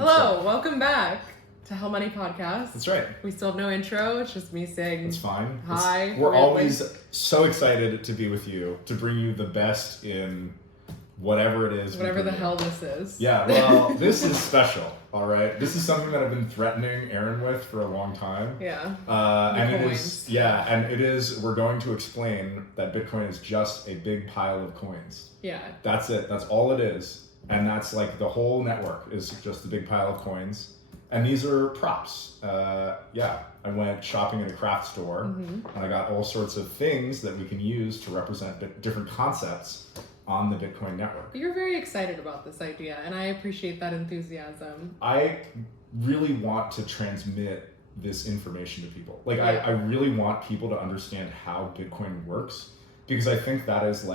Hello, welcome back to Hell Money Podcast. That's right. We still have no intro. It's just me saying It's fine. Hi. We're always so excited to be with you, to bring you the best in whatever it is. Whatever the hell this is. Yeah, well, this is special, all right? This is something that I've been threatening Erin with for a long time. Yeah. And coins. it is, we're going to explain that Bitcoin is just a big pile of coins. Yeah. That's it. That's all it is. And that's like the whole network is just a big pile of coins. And these are props. I went shopping at a craft store and I got all sorts of things that we can use to represent different concepts on the Bitcoin network. You're very excited about this idea, and I appreciate that enthusiasm. I really want to transmit this information to people. Like, Yeah. I really want people to understand how Bitcoin works, because I think that is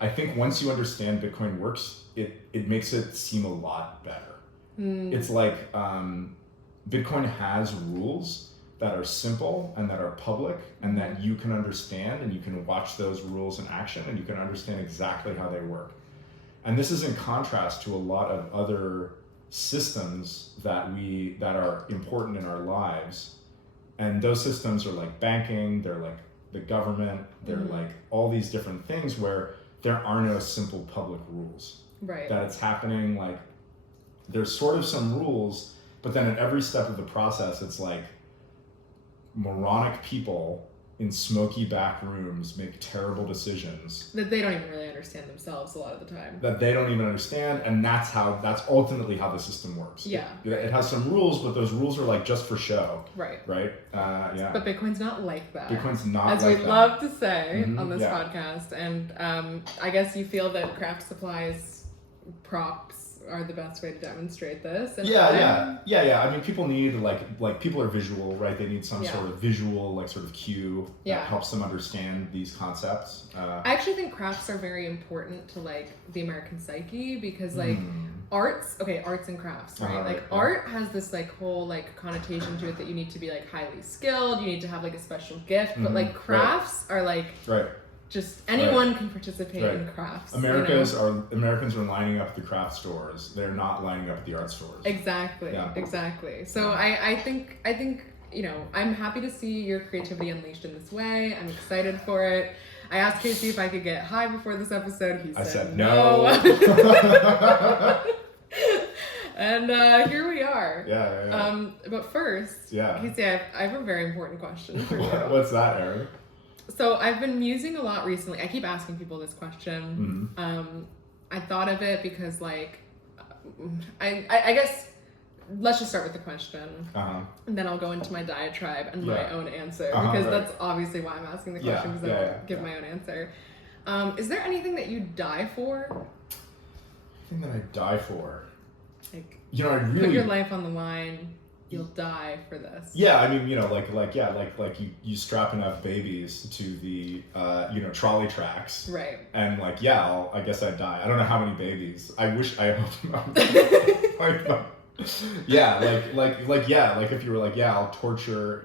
I think once you understand Bitcoin works, it makes it seem a lot better. It's like Bitcoin has rules that are simple and that are public and that you can understand, and you can watch those rules in action and you can understand exactly how they work. And this is in contrast to a lot of other systems that are important in our lives. And those systems are like banking, they're like the government, they're like all these different things where there are no simple public rules. Right. That it's happening, like there's sort of some rules, but then at every step of the process, it's like moronic people in smoky back rooms make terrible decisions that they don't even really understand themselves a lot of the time. that they don't even understand, and that's ultimately how the system works. Yeah. It has some rules, but those rules are like just for show. Right. Right? Yeah. But Bitcoin's not like that. Bitcoin's not As like we that. love to say on this Yeah. podcast. And I guess you feel that craft supplies props are the best way to demonstrate this. And Yeah. I mean, people need like people are visual, right? They need some Yeah. sort of visual, like sort of cue Yeah. that helps them understand these concepts. I actually think crafts are very important to like the American psyche, because like arts and crafts, right? Like yeah. art has this like whole like connotation to it that you need to be like highly skilled, you need to have like a special gift, but like crafts are like Right. just anyone can participate in crafts. Americans are lining up at the craft stores. They're not lining up at the art stores. Exactly. Yeah. Exactly. So I think I'm happy to see your creativity unleashed in this way. I'm excited for it. I asked Casey if I could get high before this episode. He said no. And here we are. Yeah. But first, Casey, I have a very important question for you. What's that, Erin? So I've been musing a lot recently. I keep asking people this question. I thought of it because like, I guess let's just start with the question, and then I'll go into my diatribe and my own answer, because that's obviously why I'm asking the question, because I won't give my own answer. Is there anything that you die for? Anything that I die for? Like, I really put your life on the line. You'll die for this. Yeah, I mean, like you strap enough babies to the trolley tracks, Right. and like, I guess I'd die. I don't know how many babies. I hope. Like if you were like, I'll torture,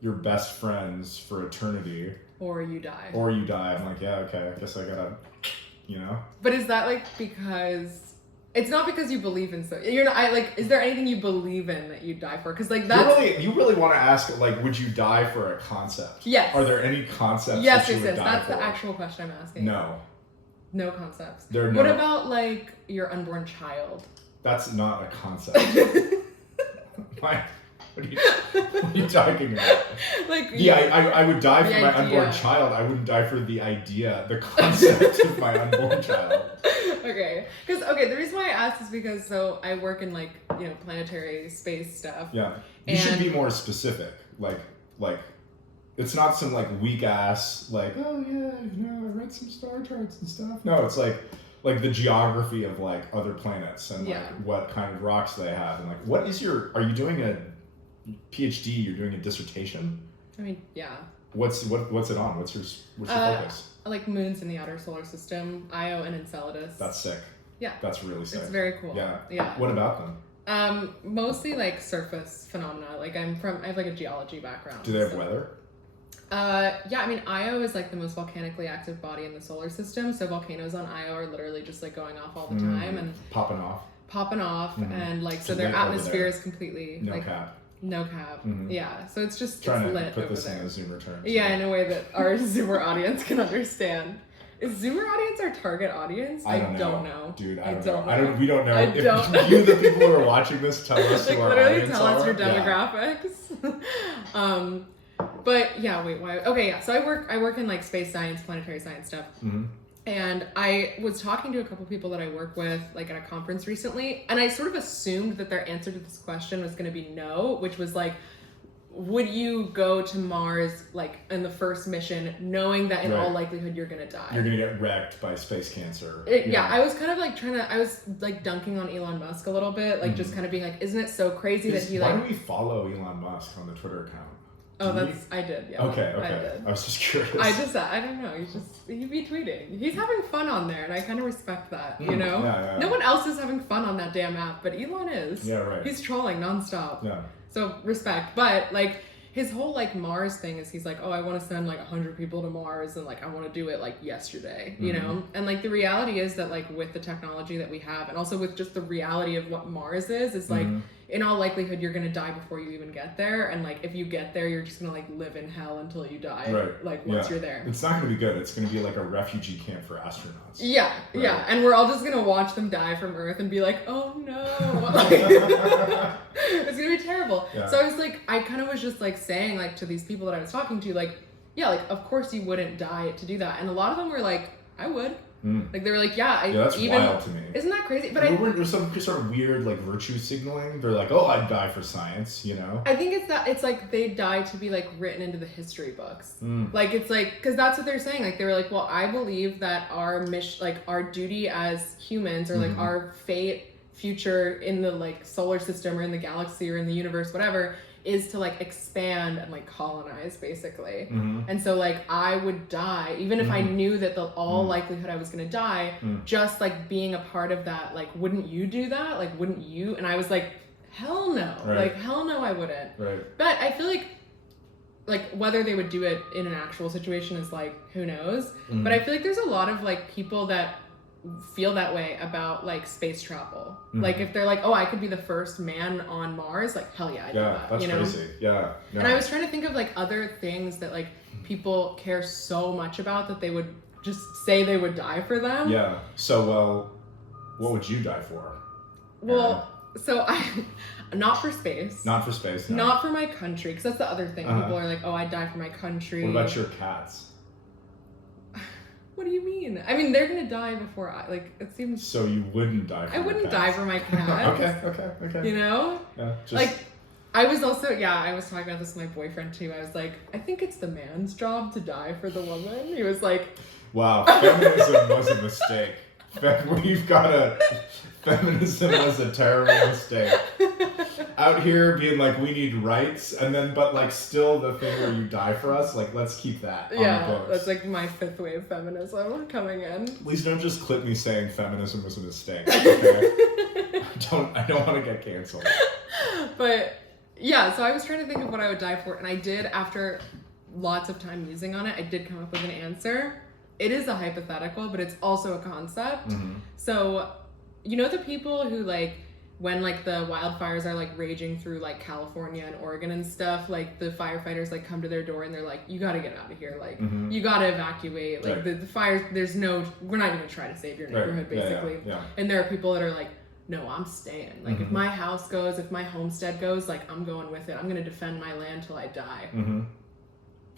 your best friends for eternity. Or you die. I'm like, okay, I guess I gotta, But is that like because... It's not because you believe in you're not. Is there anything you believe in that you die for? Because like that's you really want to ask, like, would you die for a concept? Yes. Are there any concepts? Yes, that you would die that's for? the actual question I'm asking. No. No concepts. What about like your unborn child? That's not a concept. What are you talking about? I would die for my unborn child. I wouldn't die for the idea, the concept of my unborn child. Okay. The reason why I asked is because I work in planetary space stuff. Yeah. You should be more specific. Like it's not some like weak ass like, oh yeah, I read some star charts and stuff. No, it's like the geography of like other planets and like what kind of rocks they have, and like are you doing a PhD? You're doing a dissertation? I mean, yeah. What's it on? What's your focus? Like moons in the outer solar system, Io and Enceladus. That's sick. Yeah. That's really sick. It's very cool. Yeah. What about them? Mostly like surface phenomena. Like I have like a geology background. Do they have weather? Yeah, I mean, Io is like the most volcanically active body in the solar system. So volcanoes on Io are literally just like going off all the time and popping off. And like, so It's their lit over atmosphere there. is completely No like cap. no cap. Yeah, so it's just Trying it's to lit put over this there. in a Zoomer term. Yeah, in a way that our Zoomer audience can understand. Is Zoomer audience our target audience? I don't know. Dude, I don't know. We don't know. If you, the people who are watching this, tell us like, who our literally audience tell us are. your demographics. But yeah, wait, why? Okay, yeah. So I work in like space science, planetary science stuff. And I was talking to a couple people that I work with, like at a conference recently, and I sort of assumed that their answer to this question was going to be no, which was like, would you go to Mars like in the first mission, knowing that in all likelihood you're going to die? You're going to get wrecked by space cancer. Yeah, I was kind of like I was like dunking on Elon Musk a little bit, like just kind of being like, isn't it so crazy that he like... Why do we follow Elon Musk on the Twitter account? I did, yeah. Okay. I did. I was just curious. I don't know. He'd be tweeting. He's having fun on there, and I kind of respect that, you know? Yeah. No one else is having fun on that damn app, but Elon is. Yeah, right. He's trolling nonstop. Yeah. So, respect. But, like, his whole, like, Mars thing is he's like, oh, I want to send, like, 100 people to Mars, and, like, I want to do it, like, yesterday, you know? And, like, the reality is that, like, with the technology that we have, and also with just the reality of what Mars is like, in all likelihood, you're going to die before you even get there. And, like, if you get there, you're just going to, like, live in hell until you die. Right. Like, once you're there. It's not going to be good. It's going to be, like, a refugee camp for astronauts. Yeah. And we're all just going to watch them die from Earth and be like, oh, no. It's going to be terrible. Yeah. So I was, like, I kind of was just, like, saying, like, to these people that I was talking to, like, yeah, like, of course you wouldn't die to do that. And a lot of them were like, I would. Like, they were like, that's wild to me. Isn't that crazy? But there's some sort of weird, like, virtue signaling. They're like, oh, I'd die for science, you know? I think it's like they die to be, like, written into the history books. Like, it's like, because that's what they're saying. Like, they were like, well, I believe that our mission, like, our duty as humans, or, like, our fate, future in the, like, solar system, or in the galaxy, or in the universe, whatever, is to like expand and like colonize basically. And so like I would die even if I knew that the all likelihood I was gonna die, just like being a part of that, like wouldn't you do that? Like wouldn't you? And I was like, hell no. Like hell no I wouldn't. But I feel like whether they would do it in an actual situation is like who knows. But I feel like there's a lot of like people that feel that way about like space travel. Like if they're like, oh, I could be the first man on Mars, like hell yeah, I do that. That's crazy. Yeah. And I was trying to think of like other things that like people care so much about that they would just say they would die for them. Yeah. So well, what would you die for? Well, so I not for space. Not for space. No. Not for my country, because that's the other thing. People are like, oh, I'd die for my country. What about your cats? What do you mean? I mean, they're gonna die before I, like, it seems... So you wouldn't die for I wouldn't die for my cats. Okay. You know? Yeah, just... Like, I was also, I was talking about this with my boyfriend too. I was like, I think it's the man's job to die for the woman. He was like... Wow, feminism was a mistake. We've got feminism was a terrible mistake. Out here being like, we need rights, and then, but like still the thing where you die for us, like let's keep that on the books. That's like my fifth wave feminism coming in. Please don't just clip me saying feminism was a mistake, okay? I don't want to get canceled. But yeah, so I was trying to think of what I would die for, and I did, after lots of time musing on it, I did come up with an answer. It is a hypothetical, but it's also a concept. So, you know the people who like, when like the wildfires are like raging through like California and Oregon and stuff, like the firefighters like come to their door and they're like, you gotta get out of here, like you gotta evacuate, like the fires, we're not gonna try to save your neighborhood basically. And there are people that are like, no, I'm staying. Like if my house goes, if my homestead goes, like I'm going with it. I'm gonna defend my land till I die.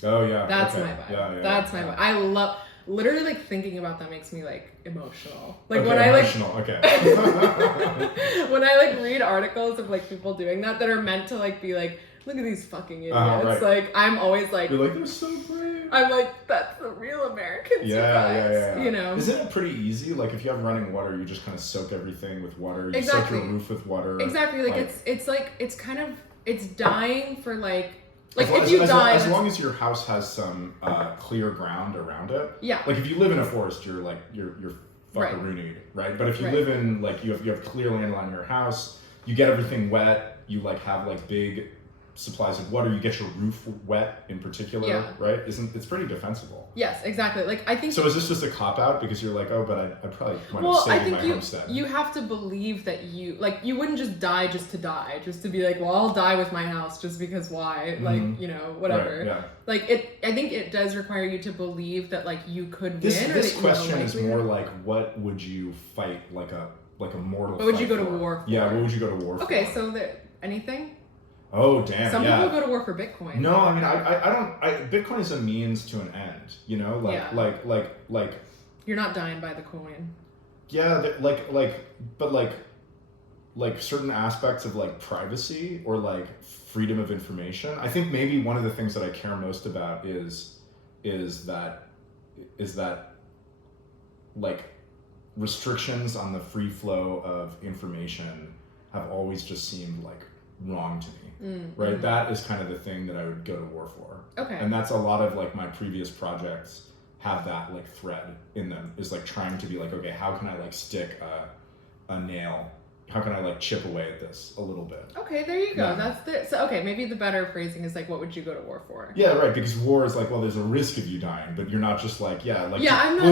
Oh yeah. That's my vibe. That's my vibe. I love, literally like thinking about that makes me like emotional. Like when I like when I like read articles of like people doing that are meant to like be like, look at these fucking idiots. Like I'm always like, you're like, they're so brave. I'm like, that's the real Americans. Yeah. You know, isn't it pretty easy? Like if you have running water, you just kind of soak everything with water. You soak your roof with water. Exactly. Like it's kind of, it's dying for like if as long as your house has some clear ground around it. Yeah. Like if you live in a forest, you're like you're fuckaroonied, right? But if you live in like you have clear land along your house, you get everything wet. You like have like big supplies of water, you get your roof wet in particular, right? It's pretty defensible. Yes, exactly. Like, I think. So is this just a cop out because you're like, oh, but I probably wind up saving my homestead? You have to believe that you wouldn't just die just to die, just to be like, well, I'll die with my house just because why? Like, whatever. Right, yeah. Like, I think it does require you to believe that, like, you could win. This question is more like, what would you fight, like a mortal What would you go for? to war for? Yeah, what would you go to war for? Okay, so anything? Oh, damn, Some people go to war for Bitcoin. No, I mean, I don't, Bitcoin is a means to an end, like. You're not dying by the coin. Yeah, but certain aspects of like privacy or like freedom of information. I think maybe one of the things that I care most about is that like restrictions on the free flow of information have always just seemed like wrong to me, right? That is kind of the thing that I would go to war for. Okay. And that's a lot of like my previous projects have that like thread in them, is like trying to be like, okay, how can I like stick a nail? How can I like chip away at this a little bit? Okay, there you go. Yeah. So okay, maybe the better phrasing is like, what would you go to war for? Yeah, right. Because war is like, well, there's a risk of you dying, but you're not just like, I'm not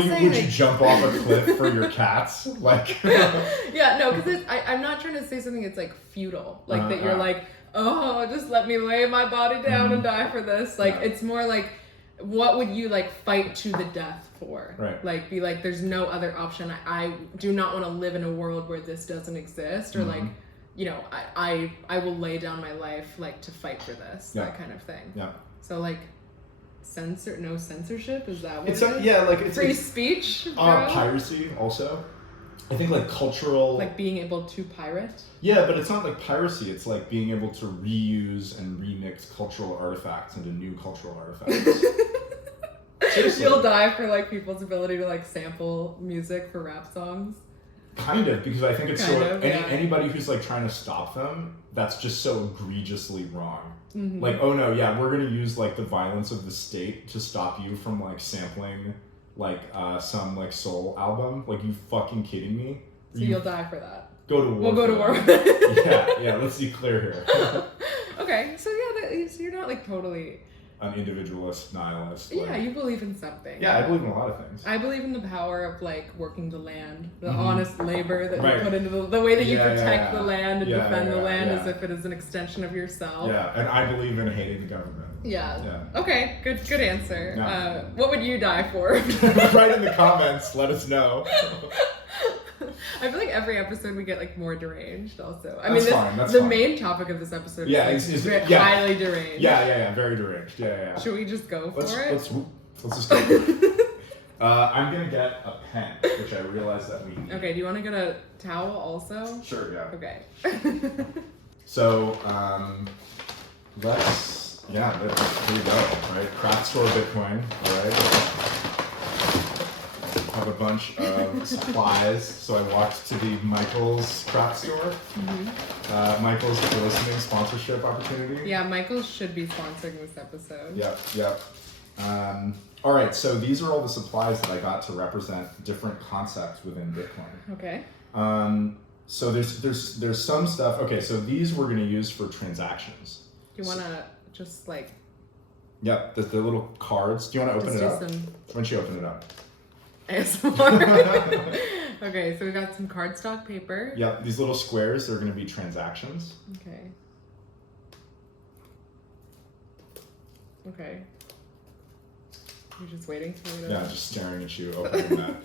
saying would you jump off a cliff for your cats? Like, yeah, no, because I'm not trying to say something that's like futile, like that you're like, oh, just let me lay my body down and die for this. Like, it's more like, what would you like fight to the death for? Right. Like, be like, there's no other option. I do not want to live in a world where this doesn't exist, or like, I will lay down my life like to fight for this, that kind of thing. Yeah. So like, no censorship, is that what it's it is? Yeah, like it's free speech. Piracy also. I think like cultural, like being able to pirate. Yeah, but it's not like piracy. It's like being able to reuse and remix cultural artifacts into new cultural artifacts. Seriously. You'll die for like people's ability to like sample music for rap songs. Kind of, because I think it's anybody who's like trying to stop them, that's just so egregiously wrong. Mm-hmm. Like, oh no, yeah, we're gonna use like the violence of the state to stop you from like sampling like some like soul album. Like, you fucking kidding me? So you'll die for that. Go to war. We'll go to war with it. Yeah, let's be clear here. Okay, so yeah, so you're not like totally an individualist, nihilist. Yeah, you believe in something. Yeah, I believe in a lot of things. I believe in the power of like working the land, the honest labor that you put into the way that you protect the land and defend the land as if it is an extension of yourself. Yeah, and I believe in hating the government. Yeah. Okay, good answer. Yeah. What would you die for? Write in the comments, let us know. I feel like every episode we get like more deranged also. That's fine. Main topic of this episode is highly deranged. Yeah, very deranged. Yeah. Should we just go for it? Let's just go for it. I'm gonna get a pen, which I realize that we need. Okay, do you want to get a towel also? Sure, yeah. Okay. So, there you go, right? Craft store Bitcoin, all right? Have a bunch of supplies, so I walked to the Michael's craft store. Mm-hmm. Michael's, if you're listening, sponsorship opportunity. Yeah, Michael's should be sponsoring this episode. Yep. All right, so these are all the supplies that I got to represent different concepts within Bitcoin. Okay. So there's some stuff. Okay, so these we're going to use for transactions. Do you want to just like? Yep, the little cards. Do you want to open it up? Why don't you open it up? ASMR. Okay, so we got some cardstock paper. Yep, these little squares are going to be transactions. Okay. You're just waiting for me to... Yeah, just staring at you, opening that.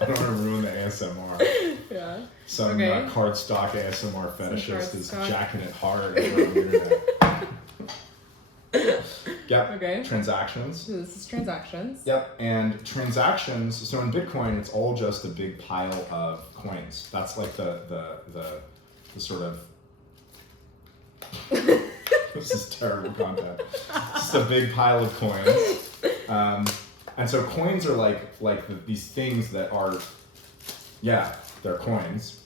I don't want to ruin the ASMR. Yeah. Some cardstock ASMR fetishist is jacking it hard over on the internet. Yep. Okay. Transactions. So this is transactions. Yep. And transactions, so in Bitcoin, it's all just a big pile of coins. That's like the sort of... This is terrible content. It's just a big pile of coins. And so coins are like these things that are, they're coins.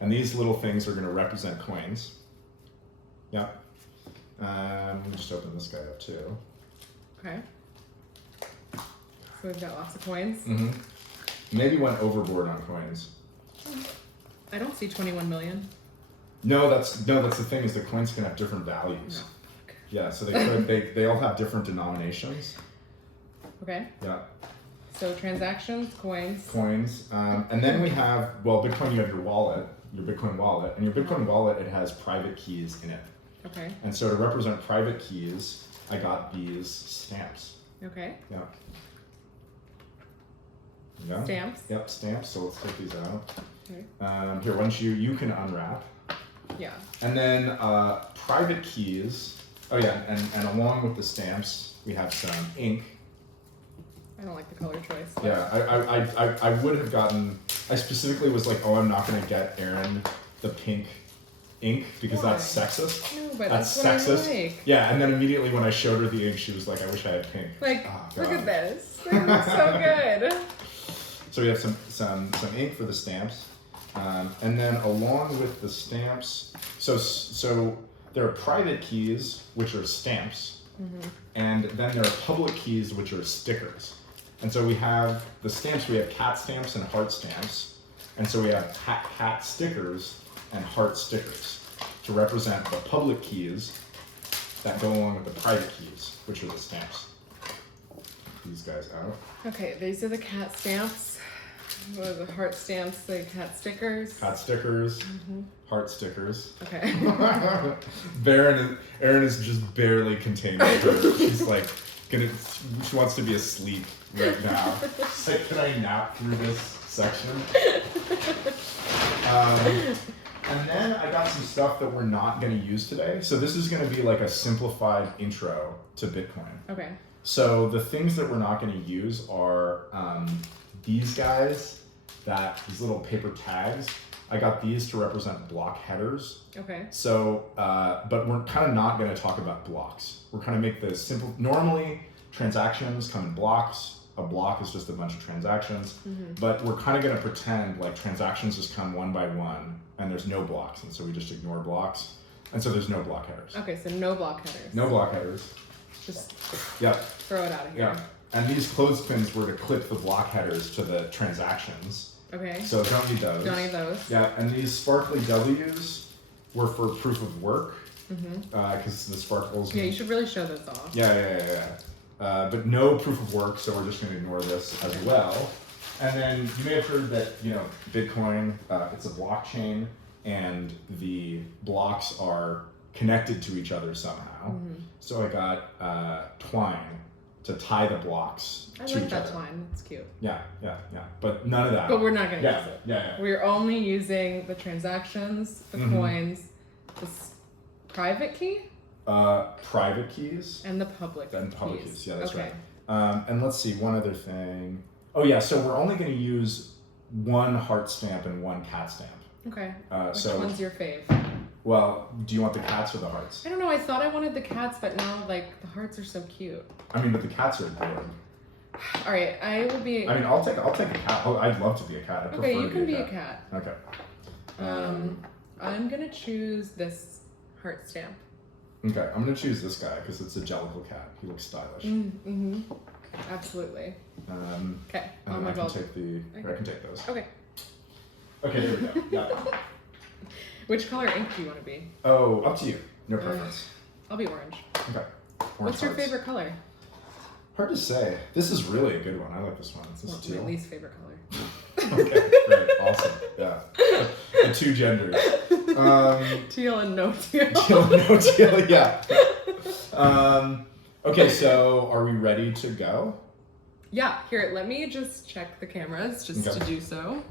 And these little things are going to represent coins. Yeah. Let me just open this guy up too. Okay. So we've got lots of coins. Mm-hmm. Maybe went overboard on coins. I don't see 21 million. No, that's the thing is the coins can have different values. No. Yeah, so they all have different denominations. Okay. Yeah. So transactions, coins. Coins, and then we have Bitcoin. You have your wallet, your Bitcoin wallet, and your Bitcoin wallet it has private keys in it. Okay. And so to represent private keys, I got these stamps. Okay. Yeah. Yeah. Stamps. Yep, stamps. So let's take these out. Okay. Here, why don't you can unwrap. Yeah. And then private keys. Oh yeah, and along with the stamps, we have some ink. I don't like the color choice. But... Yeah, I would have gotten. I specifically was like, oh, I'm not gonna get Erin the pink ink because Why? that's sexist. No, but that's what sexist. I like. Yeah, and then immediately when I showed her the ink, she was like, I wish I had pink. Like, Oh, look God. at this. They look so good. So we have some ink for the stamps, and then along with the stamps, so there are private keys which are stamps, and then there are public keys which are stickers. And so we have the stamps. We have cat stamps and heart stamps, and so we have cat stickers and heart stickers to represent the public keys that go along with the private keys, which are the stamps. These guys out. Okay, these are the cat stamps. What are the heart stamps? The cat stickers. Cat stickers, heart stickers. Okay. Erin is just barely containing her. She's like she wants to be asleep right now. She's like, can I nap through this section? And then I got some stuff that we're not going to use today. So this is going to be like a simplified intro to Bitcoin. Okay. So the things that we're not going to use are these guys, these little paper tags. I got these to represent block headers. Okay. So, but we're kind of not going to talk about blocks. We're kind of make this simple. Normally, transactions come in blocks. A block is just a bunch of transactions. But we're kind of going to pretend like transactions just come one by one, and there's no blocks, and so we just ignore blocks, and so there's no block headers. Okay, so no block headers. No block headers. Just Yeah. throw it out of here. Yeah. And these clothespins were to clip the block headers to the transactions. Okay. So don't need those. Don't need those. Yeah, and these sparkly W's were for proof of work. Because the sparkles. Yeah, you should really show those off. Yeah. But no proof of work, so we're just going to ignore this as well. And then you may have heard that, Bitcoin, it's a blockchain, and the blocks are connected to each other somehow. So I got twine to tie the blocks I to like each that other. twine. It's cute. Yeah. But none of that. But we're not going to use it. Yeah. We're only using the transactions, the coins, the private key, Private keys. and the public And public keys. Yeah, that's okay. right. And let's see, one other thing. Oh yeah, so we're only going to use one heart stamp and one cat stamp. Okay. Which so one's your fave? Well, do you want the cats or the hearts? I don't know. I thought I wanted the cats, but now like the hearts are so cute. I mean, but the cats are boring. All right, I will be. I mean, I'll take a cat. Oh, I'd love to be a cat. I okay, prefer you to can be be a cat. Okay. I'm gonna choose this heart stamp. Okay, I'm gonna choose this guy because it's a Jellicle cat. He looks stylish. Absolutely. Okay. And On then my I can belt. I can take those. Okay. Okay, there we go. Yeah. Which color ink do you want to be? Oh, up to you. No preference. I'll be orange. Okay. What's your favorite color? Hard to say. This is really a good one. I like this one. This is What's my teal. least favorite color? Okay, great, awesome. Yeah. The two genders. Teal and no teal. Teal, no teal, yeah. Okay, so are we ready to go? Yeah, here, let me just check the cameras just Okay. to do so.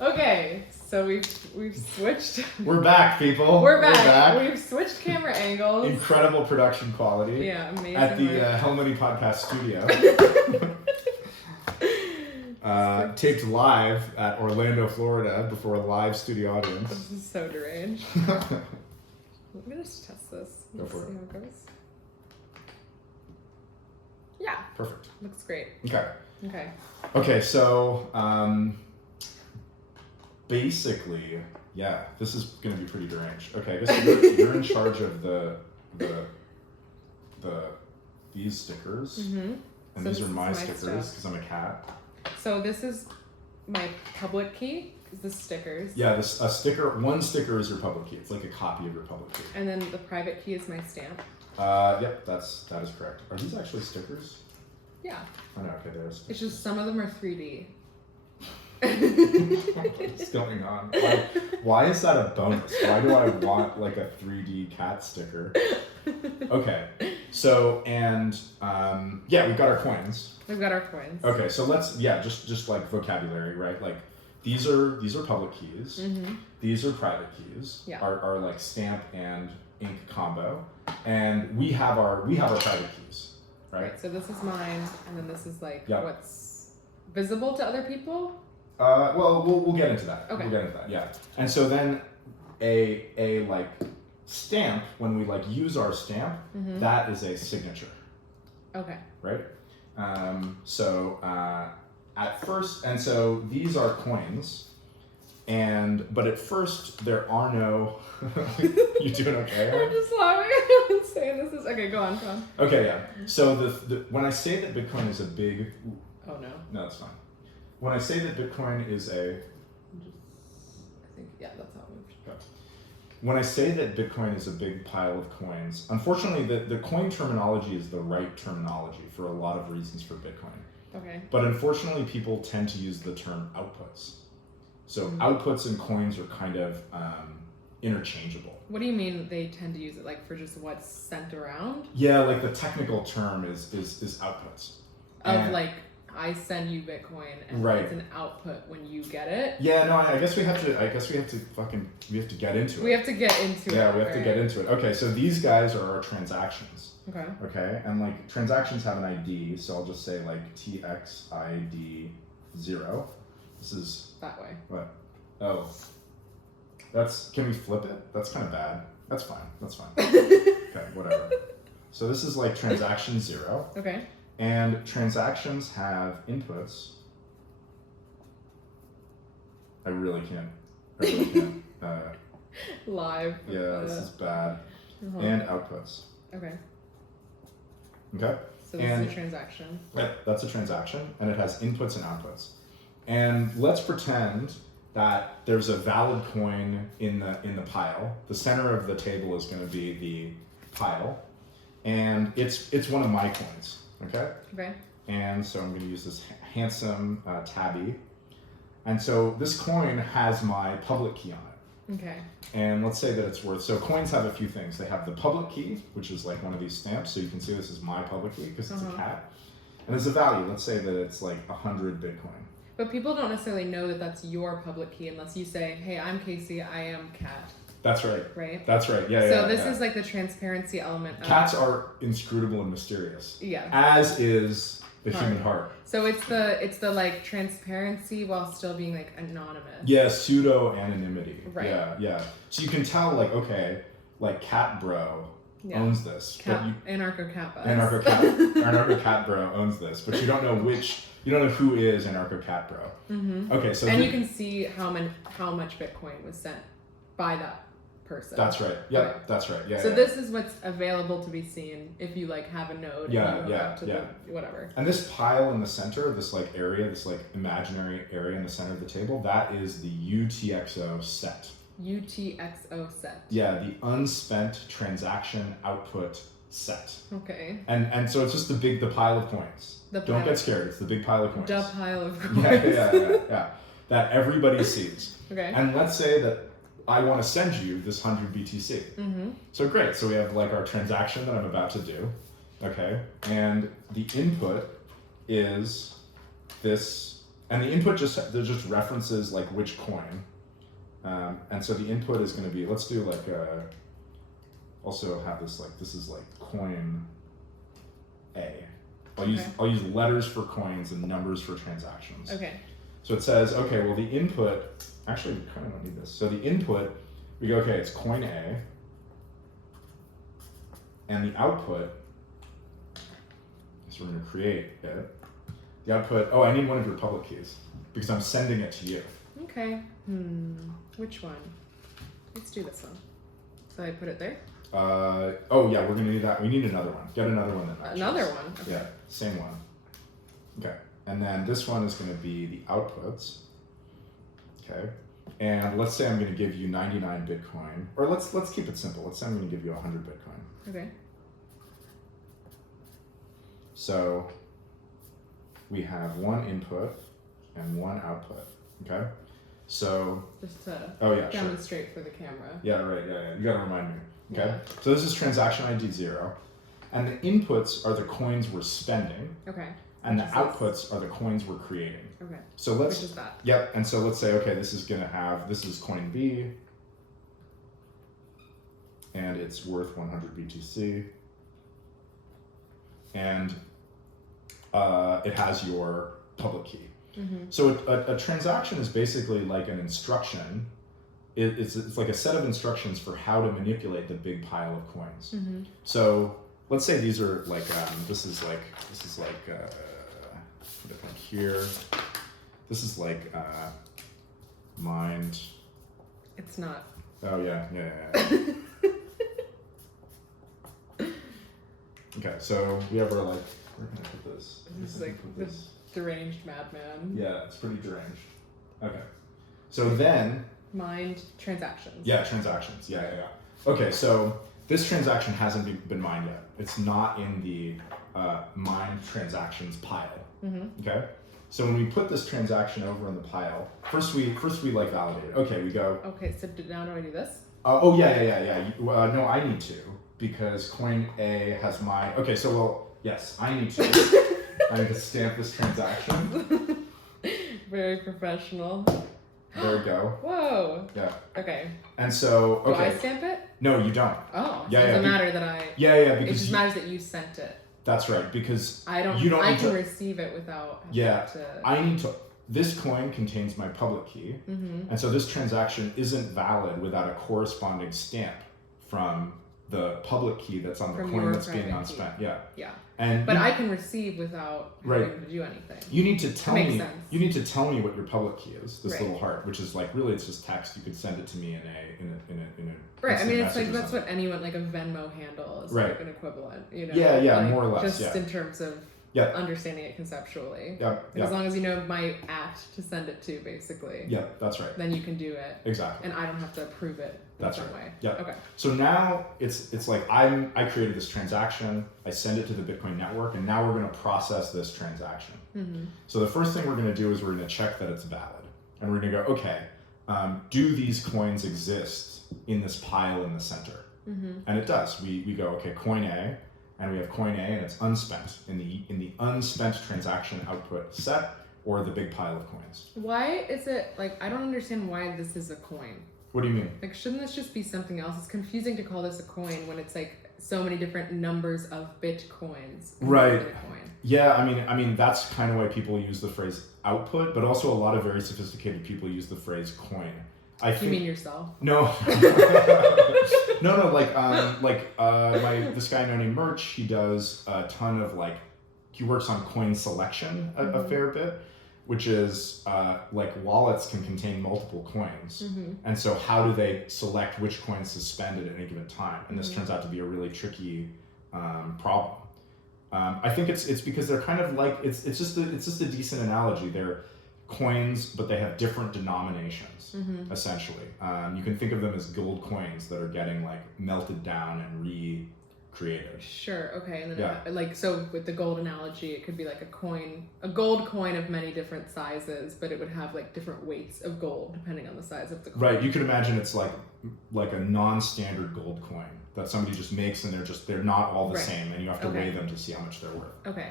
Okay, so we've switched. We're back, people. We're back. We've switched camera angles. Incredible production quality. Yeah, amazing. At the Hell Money Podcast studio. Taped live at Orlando, Florida, before a live studio audience. This is so deranged. I'm gonna just test this. Go Let's for see it. how it goes. Yeah, Perfect. looks great. Okay. Okay. Okay, so basically, yeah, this is gonna be pretty deranged. Okay, I guess you're in charge of these stickers, and So these this are is my my stickers stuff. because I'm a cat. So this is my public key is this stickers. Yeah, one sticker is your public key. It's like a copy of your public key. And then the private key is my stamp. Yep, that is correct. Are these actually stickers? Yeah. Oh no, okay, there's. It's just some of them are 3D. What's going on? Why is that a bonus? Why do I want like a 3D cat sticker? Okay, so and yeah, we've got our coins. We've got our coins. Okay, so let's just like vocabulary, right? Like these are public keys. Mm-hmm. These are private keys. Yeah. Are like stamp and ink combo, and we have our private keys, right? So this is mine, and then this is like Yeah. what's visible to other people. Well, we'll get into that. Okay. We'll get into that. Yeah. And so then a like stamp, when we like use our stamp, Mm-hmm. that is a signature, Okay. right? So at first, and so these are coins, but at first there are no. You doing okay? I'm just laughing. I'm saying this is okay. Go on. Okay, yeah. So the when I say that Bitcoin is a big. Oh no. No, that's fine. When I say that Bitcoin is a. I think yeah, that's how it moved. Okay. When I say that Bitcoin is a big pile of coins, unfortunately, the coin terminology is the right terminology for a lot of reasons for Bitcoin. Okay. But unfortunately, people tend to use the term outputs. So outputs and coins are kind of interchangeable. What do you mean they tend to use it like for just what's sent around? Yeah, like the technical term is outputs. Of like I send you Bitcoin and Right. it's an output when you get it. Yeah, no, I guess we have to get into it. We have to get into it. Yeah, we have to get into it. Okay, so these guys are our transactions. Okay. Okay, and like transactions have an ID, so I'll just say like TXID 0. This is That way. what? Oh, can we flip it? That's kind of bad. That's fine. Okay, whatever. So this is like transaction 0. Okay. And transactions have inputs. I really can't. Live. Yeah, this is bad. Uh-huh. And outputs. Okay. Okay? So this is a transaction. Yeah, that's a transaction, and it has inputs and outputs. And let's pretend that there's a valid coin in the pile. The center of the table is going to be the pile, and it's one of my coins. Okay. Okay. And so I'm going to use this handsome tabby, and so this coin has my public key on it. Okay. And let's say that it's worth. So coins have a few things. They have the public key, which is like one of these stamps. So you can see this is my public key because it's a cat. And there's a value. Let's say that it's like 100 Bitcoin. But people don't necessarily know that that's your public key unless you say, "Hey, I'm Casey. I am Cat." That's right. Right. That's right. Yeah. So this is like the transparency element. Cats are inscrutable and mysterious. Yeah. As is the human heart. So it's the like transparency while still being like anonymous. Yeah, pseudo anonymity. Right. Yeah. So you can tell like, okay, like Cat Bro owns this. Anarcho Cat Bus. Anarcho Cat Bro owns this, but you don't know who is Anarcho Cat Bro. Mm-hmm. Okay, so you can see how much Bitcoin was sent by that person. That's right. Yeah, Okay. that's right. Yeah. So this is what's available to be seen if you like have a node. Whatever. And this pile in the center, this like area, this like imaginary area in the center of the table, that is the UTXO set. UTXO set. Yeah, the unspent transaction output set. Okay. And so it's just the pile of coins. Don't get scared. It's the big pile of coins. The pile of coins. Yeah. That everybody sees. Okay. And let's say that I want to send you this 100 BTC. Mm-hmm. So great. So we have like our transaction that I'm about to do. Okay. And the input is this, and the input just references like which coin. And so the input is going to be, let's do like also have this like, this is like coin A. I'll use letters for coins and numbers for transactions. Okay. So it says, okay, well the input, actually we kind of don't need this. So the input, we go, okay, it's coin A. And the output, so we're going to create it. The output, I need one of your public keys because I'm sending it to you. Okay. Which one? Let's do this one. So I put it there? Yeah, we're going to need that. We need another one. Get another one that matches. Another one? Okay. Yeah, same one. Okay. And then this one is going to be the outputs. Okay. And let's say I'm going to give you 99 Bitcoin, or let's keep it simple. Let's say I'm going to give you 100 Bitcoin. Okay. So we have one input and one output. Okay. So just to demonstrate for the camera. Yeah, right. Yeah. You got to remind me. Okay. Yeah. So this is transaction ID 0, and the inputs are the coins we're spending. Okay. And the outputs are the coins we're creating. Okay. So let's. Which is that? Yep. And so let's say, okay, this is coin B, and it's worth 100 BTC, and it has your public key. Mm-hmm. So a transaction is basically like an instruction. It's like a set of instructions for how to manipulate the big pile of coins. Mm-hmm. So let's say these are like this is like put it like here. This is like mined. It's not. Oh yeah. Okay, so we have our like. Where can I put this? This is like the deranged madman. Yeah, it's pretty deranged. Okay, so then. Mined transactions. Yeah, transactions. Yeah. Okay, so this transaction hasn't been mined yet. It's not in the mined transactions pile. Mm-hmm. Okay, so when we put this transaction over in the pile, first we like validate it. Okay, we go. Okay, so now do I do this? Oh yeah. No, I need to because coin A has my. Okay, so well, yes, I need to. I need to stamp this transaction. Very professional. There we go. Whoa. Yeah. Okay. And so, okay. Do I stamp it? No, you don't. Oh. Yeah, so it doesn't matter that I. Yeah, because it just matters that you sent it. That's right, because I don't. You don't. I can receive it without. I need to. This coin contains my public key, and so this transaction isn't valid without a corresponding stamp from the public key that's on the coin that's being unspent. Key. Yeah. But I can receive without having to do anything. You need to tell me. Sense. You need to tell me what your public key is. This right. little heart, which is like really, it's just text. You could send it to me in a. Right. I mean, it's like that's what anyone like a Venmo handle is like an equivalent. You know. Yeah. Like, More or less. Just in terms of. Understanding it conceptually. Yeah. As long as you know my to send it to, basically. Yeah, that's right. Then you can do it. Exactly. And I don't have to approve it in some way. Yeah. Okay. So now it's like I created this transaction, I send it to the Bitcoin network, and now we're going to process this transaction. Mm-hmm. So the first thing we're going to do is we're going to check that it's valid. And we're going to go, okay, do these coins exist in this pile in the center? Mm-hmm. And it does. We go, okay, coin A, and we have coin A, and it's unspent in the unspent transaction output set, or the big pile of coins. Why is it like I don't understand why this is a coin? What do you mean? Like, shouldn't this just be something else? It's confusing to call this a coin when it's like so many different numbers of bitcoins. Right. In a coin. Yeah, I mean that's kind of why people use the phrase output, but also a lot of very sophisticated people use the phrase coin. You mean yourself? No. No. This guy named Merch. He does a ton of he works on coin selection a fair bit, which is like wallets can contain multiple coins, and so how do they select which coins to spend at any given time? And this turns out to be a really tricky problem. I think it's because they're kind of like it's just a decent analogy. They're coins, but they have different denominations, essentially. You can think of them as gold coins that are getting melted down and recreated. Sure, okay. And then so with the gold analogy, it could be like a gold coin of many different sizes, but it would have different weights of gold depending on the size of the coin. Right, you could imagine it's like a non-standard gold coin that somebody just makes, and they're not all the same, and you have to weigh them to see how much they're worth. Okay.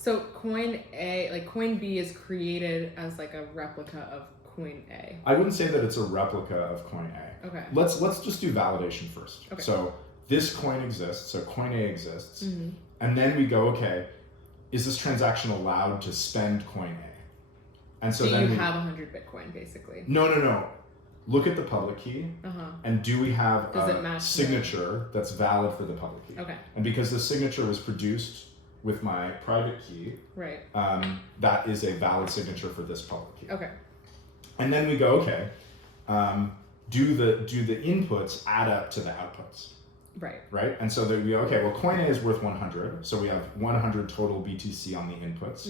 So coin B is created as a replica of coin A. I wouldn't say that it's a replica of coin A. Okay. Let's just do validation first. Okay. So this coin exists, so coin A exists, and then we go, okay, is this transaction allowed to spend coin A? And so do then you have 100 Bitcoin basically? No. Look at the public key, and do we have a signature that's valid for the public key? Okay. And because the signature was produced with my private key, right? That is a valid signature for this public key. Okay. And then we go, okay, do the inputs add up to the outputs? Right. Right? And so we go, okay, well, coin A is worth 100, so we have 100 total BTC on the inputs.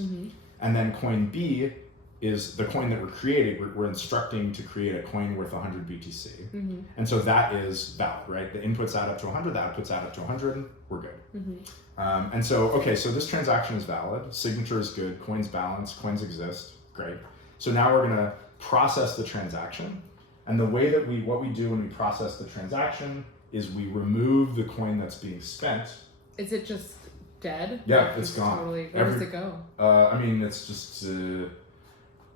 And then coin B is the coin that we're creating. We're instructing to create a coin worth 100 BTC. Mm-hmm. And so that is valid, right? The inputs add up to 100, the outputs add up to 100, we're good. Mm-hmm. And so, okay, so this transaction is valid, signature is good, coins balance, coins exist, great. So now we're gonna process the transaction. And the way that what we do when we process the transaction is we remove the coin that's being spent. Is it just dead? Yeah, it's gone. Totally. Where does it go? I mean, it's just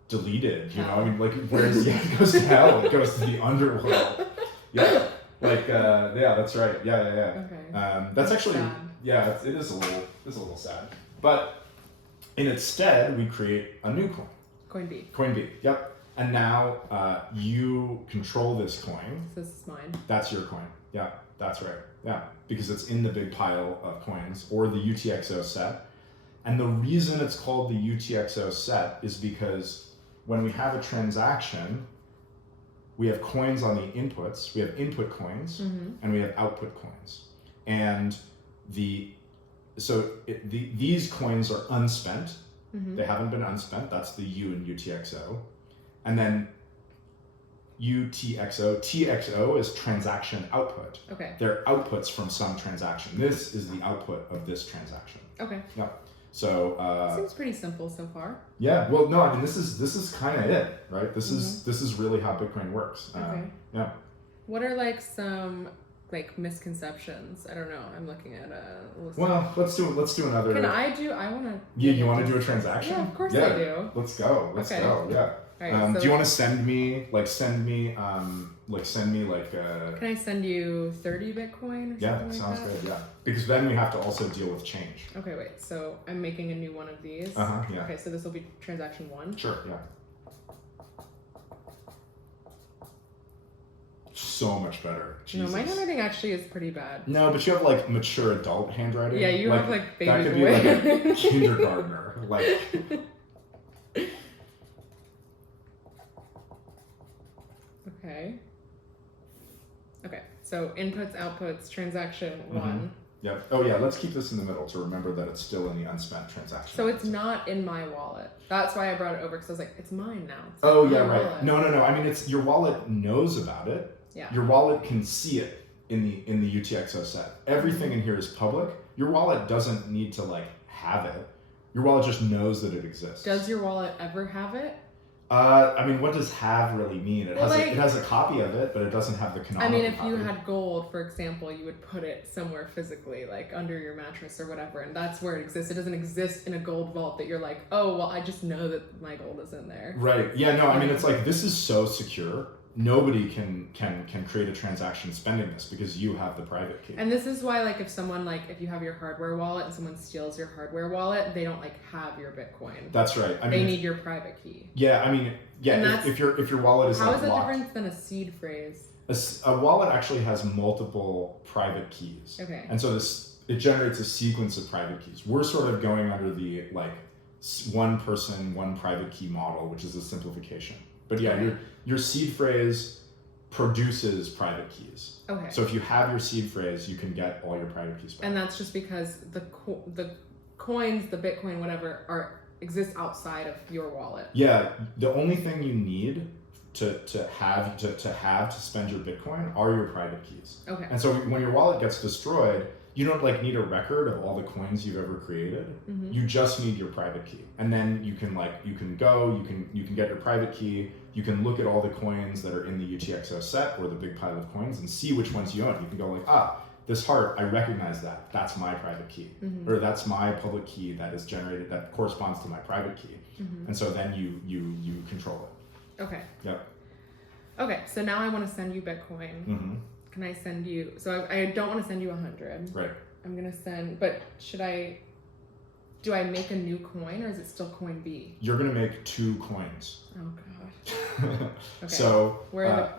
deleted. You know, I mean, like, whereas it goes to hell, it goes to the underworld. Yeah, like, yeah, that's right. Yeah. Okay. That's actually, sad. Yeah, it is a little sad. But in its stead, we create a new coin. Coin B. Coin B. Yep. And now you control this coin. So this is mine. That's your coin. Yeah, that's right. Yeah, because it's in the big pile of coins, or the UTXO set. And the reason it's called the UTXO set is because when we have a transaction, we have coins on the inputs. We have input coins, mm-hmm. and we have output coins. And these coins are unspent. Mm-hmm. They haven't been unspent. That's the U in UTXO. And then UTXO, TXO is transaction output. Okay. They're outputs from some transaction. This is the output of this transaction. Okay. Yeah. So seems pretty simple so far. Yeah. Well, no, I mean this is kind of it, right? This is really how Bitcoin works. Okay. Yeah. What are like some misconceptions? I don't know. I'm looking at a list. Well, let's do another. I want to. Yeah, you want to do a transaction? Yeah, of course I do. Let's go. Let's go. Yeah. Right, do you want to send me Can I send you 30 Bitcoin or something like that? Yeah, sounds good, yeah. Because then we have to also deal with change. Okay, wait, so I'm making a new one of these. Yeah. Okay, so this will be transaction 1. Sure, yeah. So much better. Jesus. No, my handwriting actually is pretty bad. No, but you have like mature adult handwriting. Yeah, you have like baby boy. That could be like a kindergartner. Like... Okay, so inputs, outputs, transaction 1. Yep. Oh yeah, let's keep this in the middle to remember that it's still in the unspent transaction. So it's not in my wallet. That's why I brought it over, because I was like, it's mine now. It's right. Wallet. No. I mean, it's your wallet knows about it. Yeah. Your wallet can see it in the UTXO set. Everything in here is public. Your wallet doesn't need to have it. Your wallet just knows that it exists. Does your wallet ever have it? I mean, what does have really mean? It has a copy of it, but it doesn't have the canonical copy. copy. If you had gold, for example, you would put it somewhere physically, like under your mattress or whatever, and that's where it exists. It doesn't exist in a gold vault that you're like, oh, well, I just know that my gold is in there. Right. Yeah, no, I mean, it's like, this is so secure. Nobody can create a transaction spending this because you have the private key. And this is why, if someone, if you have your hardware wallet and someone steals your hardware wallet, they don't have your Bitcoin. That's right. They need your private key. Yeah, I mean, yeah. If your wallet is how is that locked, different than a seed phrase? A wallet actually has multiple private keys. Okay. And so it generates a sequence of private keys. We're sort of going under the one person, one private key model, which is a simplification. But yeah, okay. Your seed phrase produces private keys. Okay. So if you have your seed phrase, you can get all your private keys back. And that's just because the coins, the Bitcoin, whatever, exist outside of your wallet. Yeah, the only thing you need to spend your Bitcoin are your private keys. Okay. And so when your wallet gets destroyed, you don't need a record of all the coins you've ever created. Mm-hmm. You just need your private key, and then you can get your private key. You can look at all the coins that are in the UTXO set or the big pile of coins and see which ones you own. You can go this heart, I recognize that. That's my private key, mm-hmm. or that's my public key that is generated that corresponds to my private key, mm-hmm. and so then you control it. Okay. Yep. Okay, so now I want to send you Bitcoin. Mm-hmm. Can I send you? So I don't want to send you 100. Right. I'm gonna send, but do I make a new coin or is it still coin B? You're gonna make 2 coins. Oh gosh. Okay. So where are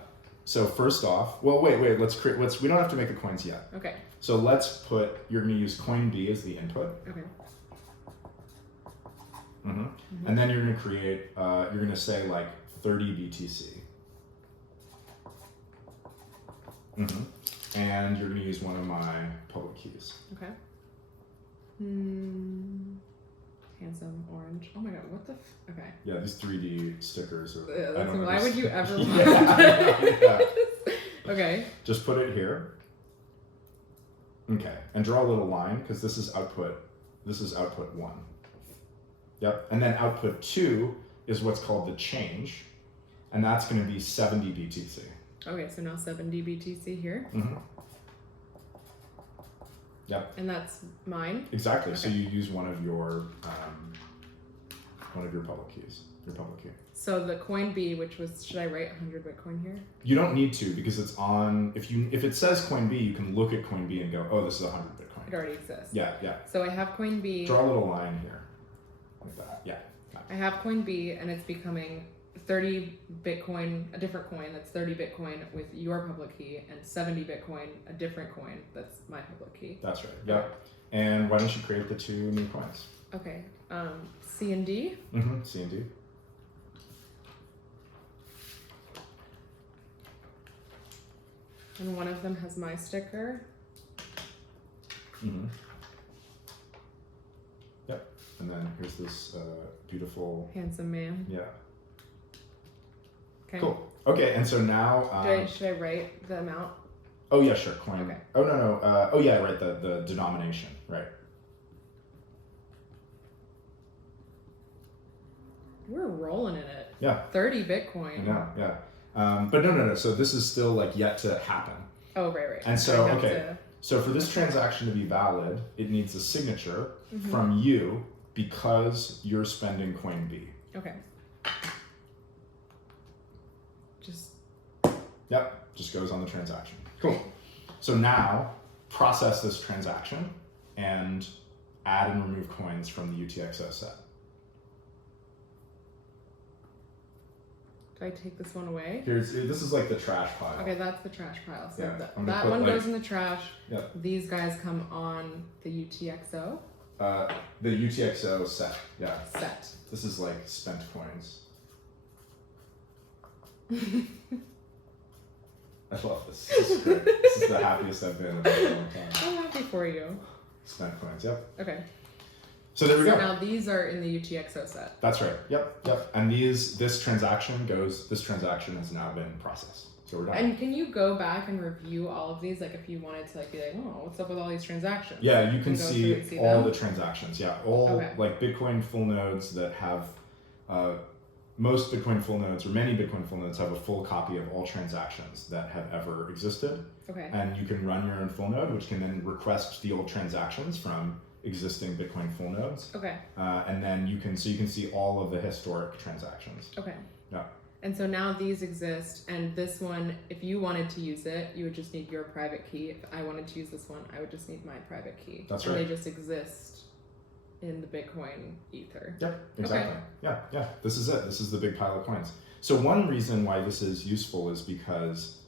so first off, well, wait. We don't have to make the coins yet. Okay. So you're gonna use coin B as the input. Okay. Mm-hmm. Mm-hmm. And then you're gonna create. You're gonna say 30 BTC. Mm-hmm. And you're going to use one of my public keys. Okay. handsome orange. Oh my god, what the okay. Yeah, these 3D stickers are... Why would you ever want yeah. Okay. Just put it here. Okay, and draw a little line, because this is output 1. Yep, and then output 2 is what's called the change, and that's going to be 70 BTC. Okay, so now 70 BTC here. Mm-hmm. Yep. And that's mine? Exactly, okay. So you use one of your public keys, your public key. So the coin B, which was, should I write 100 Bitcoin here? You don't need to, because it's on, if it says coin B, you can look at coin B and go, oh, this is 100 Bitcoin. It already exists. Yeah, yeah. So I have coin B. Draw a little line here, like that, yeah. I have coin B, and it's becoming 30 Bitcoin, a different coin that's 30 Bitcoin with your public key, and 70 Bitcoin, a different coin that's my public key. That's right, yeah. And why don't you create the 2 new coins? Okay, C and D. Mm-hmm, C and D. And one of them has my sticker. Mm-hmm. Yep. And then here's this beautiful... Handsome man. Yeah. Okay. Cool. Okay, and so now... should I write the amount? Oh, yeah, sure. Coin. Okay. Oh, no. Oh, yeah, right. The denomination. Right. We're rolling in it. Yeah. 30 Bitcoin. I know, yeah. But no. So this is still like yet to happen. Oh, right. And so, okay. So for this transaction to be valid, it needs a signature from you because you're spending coin B. Okay. Just... Yep, just goes on the transaction. Cool. So now, process this transaction and add and remove coins from the UTXO set. Do I take this one away? This is like the trash pile. Okay, that's the trash pile. So Yeah, that one goes in the trash. Yep. These guys come on the UTXO. The UTXO set, yeah. Set. This is like spent coins. I love this. This is great. This is the happiest I've been in a long time. I'm happy for you. Spent coins, yep. Okay. So there we go. So now these are in the UTXO set. That's right. Yep. And this transaction has now been processed. So we're done. And can you go back and review all of these? Like if you wanted to be like, oh, what's up with all these transactions? Yeah, you can see all them? the transactions. Yeah, all like Bitcoin full nodes that have, most Bitcoin full nodes or many Bitcoin full nodes have a full copy of all transactions that have ever existed. Okay. And you can run your own full node, which can then request the old transactions from existing Bitcoin full nodes. Okay. And then you can see all of the historic transactions. Okay. Yeah. And so now these exist, and this one, if you wanted to use it, you would just need your private key. If I wanted to use this one, I would just need my private key. That's right. right. And they just exist in the Bitcoin ether. Yep, exactly. Okay. Yeah. This is it. This is the big pile of coins. So one reason why this is useful is because,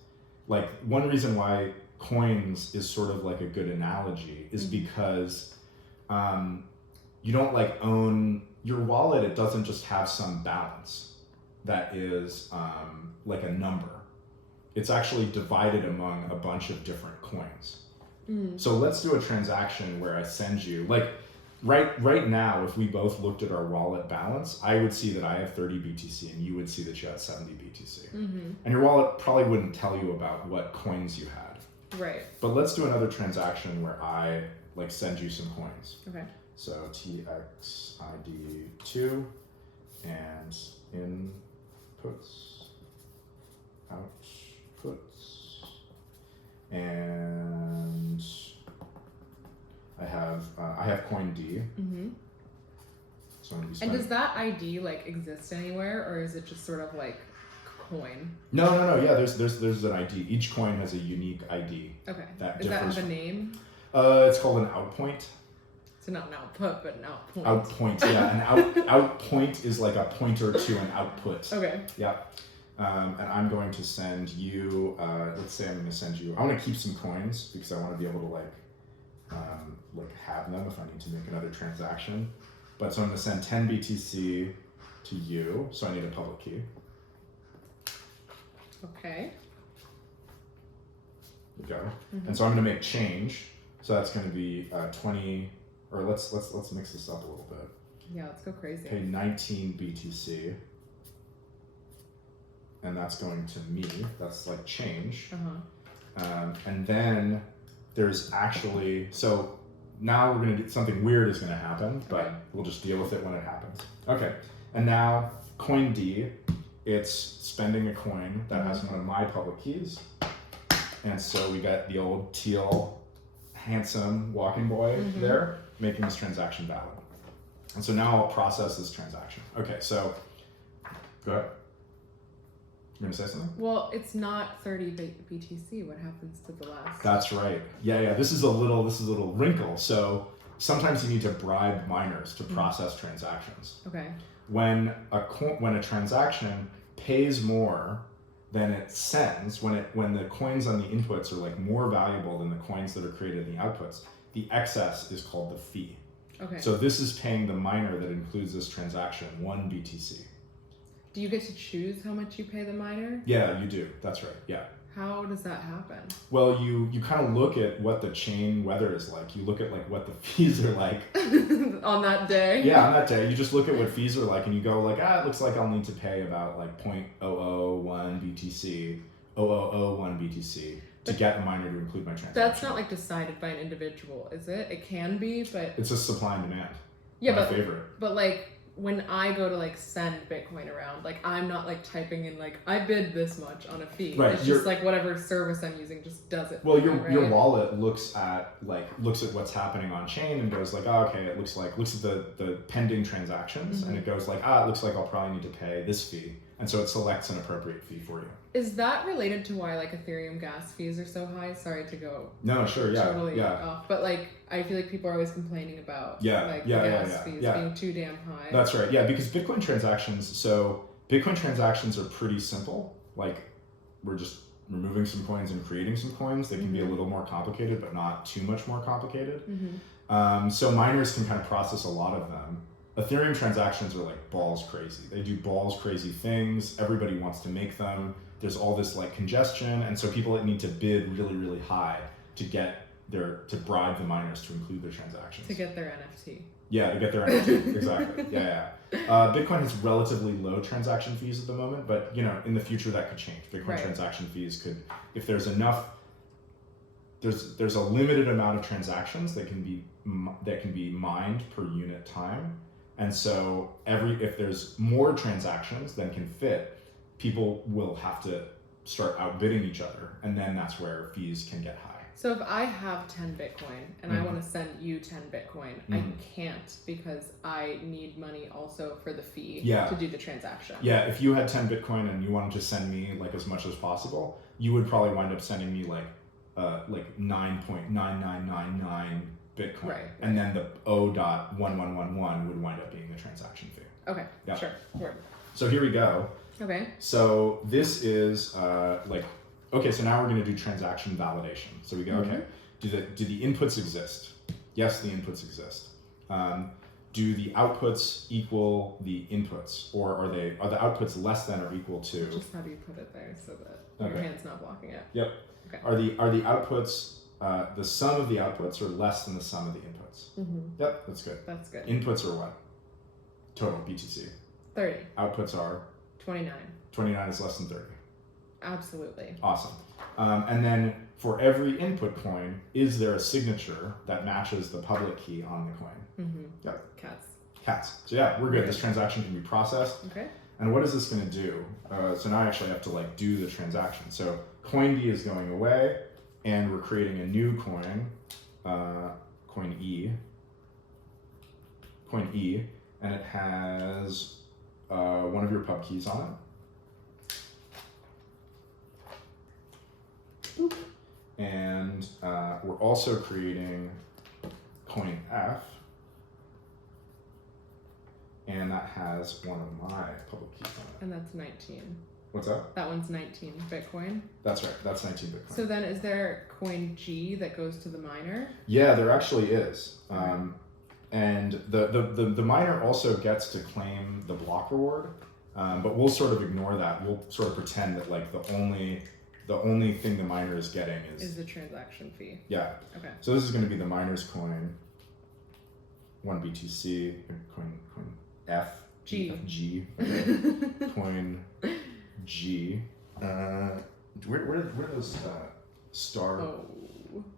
one reason why coins is sort of like a good analogy is because you don't own your wallet. It doesn't just have some balance that is like a number. It's actually divided among a bunch of different coins. So let's do a transaction where I send you, right now, if we both looked at our wallet balance, I would see that I have 30 BTC and you would see that you had 70 BTC. And your wallet probably wouldn't tell you about what coins you had. Right. But let's do another transaction where I send you some coins. Okay. So TXID2 and inputs, outputs, and I have coin D. So I'm gonna be and does that ID exist anywhere, or is it just sort of coin? No. Yeah, there's an ID. Each coin has a unique ID. Okay. Does that have a name? It's called an outpoint. So not an output, but an outpoint. Outpoint, yeah. An outpoint is like a pointer to an output. Okay. Yeah. And I'm going to send you, let's say I'm going to send you, I want to keep some coins because I want to be able to have them if I need to make another transaction. But so I'm going to send 10 BTC to you. So I need a public key. Okay. There you go. And so I'm going to make change. So that's going to be 20, or let's mix this up a little bit. Yeah, let's go crazy. Pay 19 BTC. And that's going to me. That's like change. And then there's actually, so now we're going to do something weird is going to happen, but we'll just deal with it when it happens. Okay. And now coin D, it's spending a coin that has one of my public keys. And so we got the old teal, handsome walking boy there making this transaction valid. And so now I'll process this transaction. Okay, so go ahead. You're gonna say something? Well, it's not 30 BTC. What happens to the last? That's right. Yeah. This is a little wrinkle. So sometimes you need to bribe miners to process transactions. Okay. When a transaction pays more than it sends, when the coins on the inputs are like more valuable than the coins that are created in the outputs, the excess is called the fee. Okay. So this is paying the miner that includes this transaction 1 BTC. Do you get to choose how much you pay the miner? Yeah, you do. That's right. Yeah. How does that happen? Well, you kind of look at what the chain weather is like. You look at like what the fees are like. On that day? Yeah, on that day. You just look at what fees are like and you go like, it looks like I'll need to pay about like 0.001 BTC, 0.001 BTC to get a miner to include my transaction. That's not like decided by an individual, is it? It can be, but... It's a supply and demand. Yeah, my favorite. But like, when I go to like send Bitcoin around, like I'm not like typing in like I bid this much on a fee. Right. It's just like whatever service I'm using just does it. Well, your wallet looks at what's happening on chain and goes like, okay, it looks at the pending transactions and it goes like, it looks like I'll probably need to pay this fee, and so it selects an appropriate fee for you. Is that related to why like Ethereum gas fees are so high? Sorry to go. No, sure, yeah, totally off, but like I feel like people are always complaining about gas fees being too damn high. That's right, yeah, because Bitcoin transactions are pretty simple. Like we're just removing some coins and creating some coins. They can be a little more complicated, but not too much more complicated. So miners can kind of process a lot of them. Ethereum transactions are like balls crazy. They do balls crazy things. Everybody wants to make them. There's all this like congestion, and so people need to bid really, really high to bribe the miners to include their transactions. To get their NFT. Yeah, to get their NFT. Exactly. Yeah. Bitcoin has relatively low transaction fees at the moment, but in the future that could change. Bitcoin transaction fees could, if there's enough, there's a limited amount of transactions that can be mined per unit time, and so if there's more transactions than can fit, people will have to start outbidding each other, and then that's where fees can get high. So if I have 10 Bitcoin and I want to send you 10 Bitcoin, I can't because I need money also for the fee to do the transaction. Yeah, if you had 10 Bitcoin and you wanted to send me like as much as possible, you would probably wind up sending me like 9.9999 Bitcoin. Right. And then the 0.1111 would wind up being the transaction fee. Okay, sure. Word. So here we go. Okay. So this is okay, so now we're going to do transaction validation. So we go, okay, do the inputs exist? Yes, the inputs exist. Do the outputs equal the inputs, or are the outputs less than or equal to? Just how do you put it there so that your hand's not blocking it? Yep. Okay. Are the outputs the sum of the outputs or less than the sum of the inputs? Yep, that's good. That's good. Inputs are what? Total BTC. 30. Outputs are? 29. 29 is less than 30. Absolutely. Awesome. And then for every input coin, is there a signature that matches the public key on the coin? Yep. Cats. So yeah, we're good. This transaction can be processed. Okay. And what is this going to do? So now I actually have to do the transaction. So coin D is going away, and we're creating a new coin, coin E, and it has one of your pub keys on it. And we're also creating coin F, and that has one of my public keys on it. And that's 19. What's that? That one's 19 Bitcoin. That's right, that's 19 Bitcoin. So then is there coin G that goes to the miner? Yeah, there actually is. And the miner also gets to claim the block reward, but we'll sort of ignore that. We'll sort of pretend that like the only thing the miner is getting is the transaction fee. Yeah. Okay. So this is going to be the miner's coin. 1 BTC, coin F, G. Coin G. Where did those star? Oh.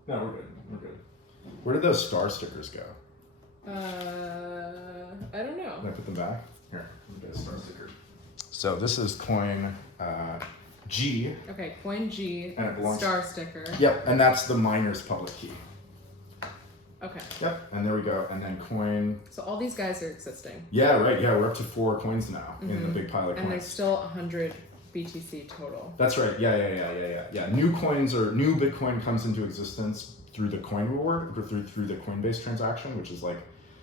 No, we're good. Where did those star stickers go? I don't know. Can I put them back? Here, let me get a star sticker. So this is coin G. Okay, coin G, and it belongs, star sticker. Yep, and that's the miner's public key. Okay. Yep, and there we go. And then coin. So all these guys are existing. Yeah, right. Yeah, we're up to 4 coins now in the big pile of coins. And there's still 100 BTC total. That's right. Yeah. New coins or new Bitcoin comes into existence through the coin reward or through the Coinbase transaction, which is like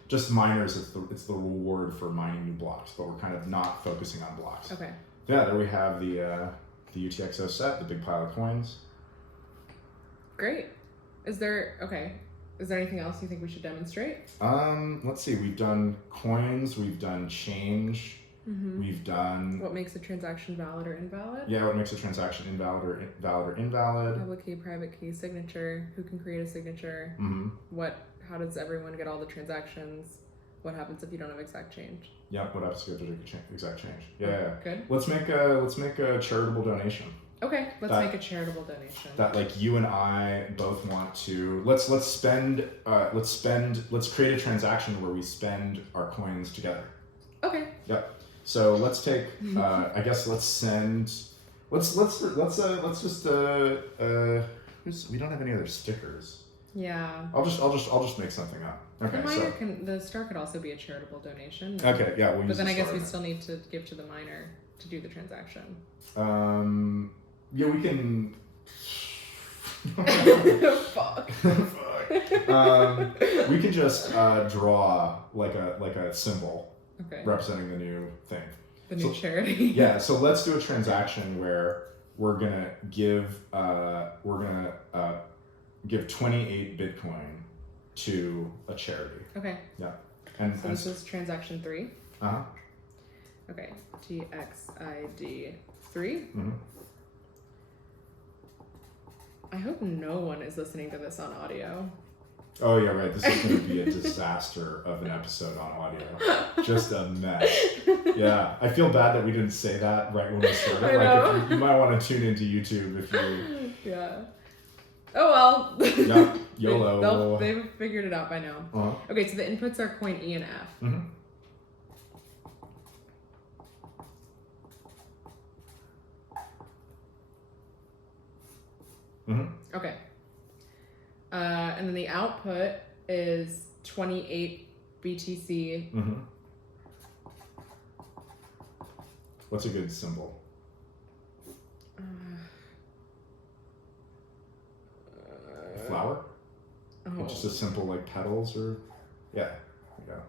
just miners. It's the reward for mining new blocks, but we're kind of not focusing on blocks. Okay. Yeah, there we have the UTXO set, the big pile of coins. Great. Is there anything else you think we should demonstrate? Let's see. We've done coins. We've done change. We've done. What makes a transaction valid or invalid? Yeah, what makes a transaction valid or invalid? Public key, private key, signature. Who can create a signature? How does everyone get all the transactions? What happens if you don't have exact change? Yeah, what happens if you have exact change? Yeah. Good. Let's make a charitable donation. Okay, let's make a charitable donation. That like you and I both want to. Let's create a transaction where we spend our coins together. Okay. Yep. So let's take. I guess let's send. Let's just. We don't have any other stickers. Yeah. I'll just make something up. Okay. The star could also be a charitable donation. Okay. Yeah. But then I guess we still need to give to the miner to do the transaction. Yeah, we can. Fuck. We can just draw like a symbol representing the new thing. The new charity. Yeah, so let's do a transaction where we're gonna give 28 Bitcoin to a charity. Okay. Yeah. And so this is transaction 3. Okay. TXID 3. I hope no one is listening to this on audio. Oh yeah, right. This is going to be a disaster of an episode on audio. Just a mess. Yeah, I feel bad that we didn't say that right when we started. Like, you might want to tune into YouTube if you. Yeah. Oh well. Yeah. YOLO. They've figured it out by now. Okay, so the inputs are coin E and F. Okay. And then the output is 28 BTC. What's a good symbol? Flower? Oh. Just a simple like petals or yeah. No.